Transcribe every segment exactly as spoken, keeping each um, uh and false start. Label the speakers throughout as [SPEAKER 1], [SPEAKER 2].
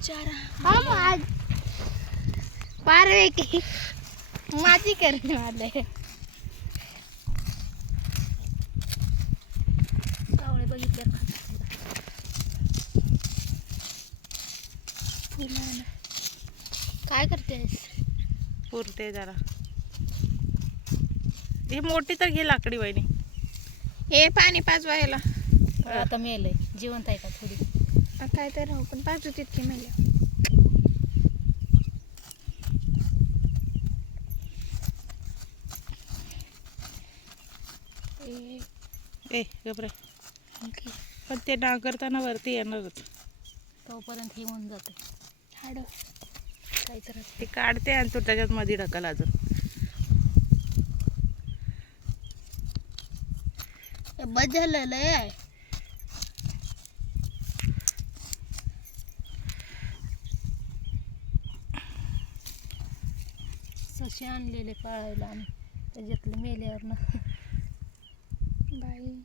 [SPEAKER 1] बेचारा हम आज पारवे की माची करने वाले हैं। सावळे बघितले काय करतेस?
[SPEAKER 2] पुरते जरा ही मोठी तर घे लाकडी वहिनी.
[SPEAKER 1] हे पाणी पाजवायला
[SPEAKER 3] आता मेलय जिवंत आहे का थोडी?
[SPEAKER 1] काय तर राहू पण पाजू तितकी मेल्या.
[SPEAKER 2] ए गबरे पण ते नांगरताना वरती येणारच.
[SPEAKER 3] तोपर्यंत हे होऊन जाते
[SPEAKER 1] हाड
[SPEAKER 3] काहीच राहत
[SPEAKER 2] ते काढते आणि तू त्याच्यात मध्ये ढकल अजून.
[SPEAKER 1] बस झालेलं आहे.
[SPEAKER 3] ससे आणलेले पाळायला आम्ही त्याच्यातले मेल्यावर ना
[SPEAKER 1] बाई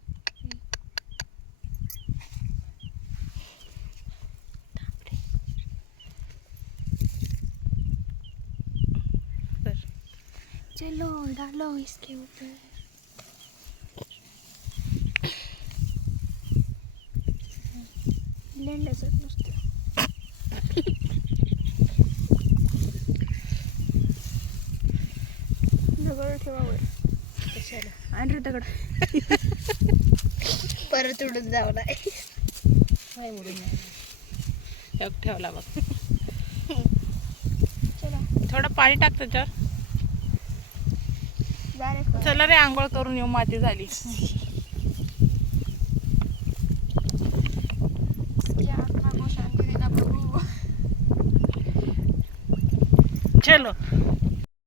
[SPEAKER 1] चलो डालो इसके ऊपर. लेंड्याचं नुसतं दगड ठेवावर
[SPEAKER 3] कशाला
[SPEAKER 2] आणि दगड
[SPEAKER 1] परत उडून जावं नाही.
[SPEAKER 3] काय उडून नाही.
[SPEAKER 2] एक ठेवला बघ.
[SPEAKER 1] चला
[SPEAKER 2] थोडं पाणी टाक त्याच्यावर.
[SPEAKER 1] डायरेक्ट
[SPEAKER 2] चला रे आंघोळ करून येऊ, माती झाली.
[SPEAKER 1] आत्मा को शांति देना प्रभु.
[SPEAKER 2] चलो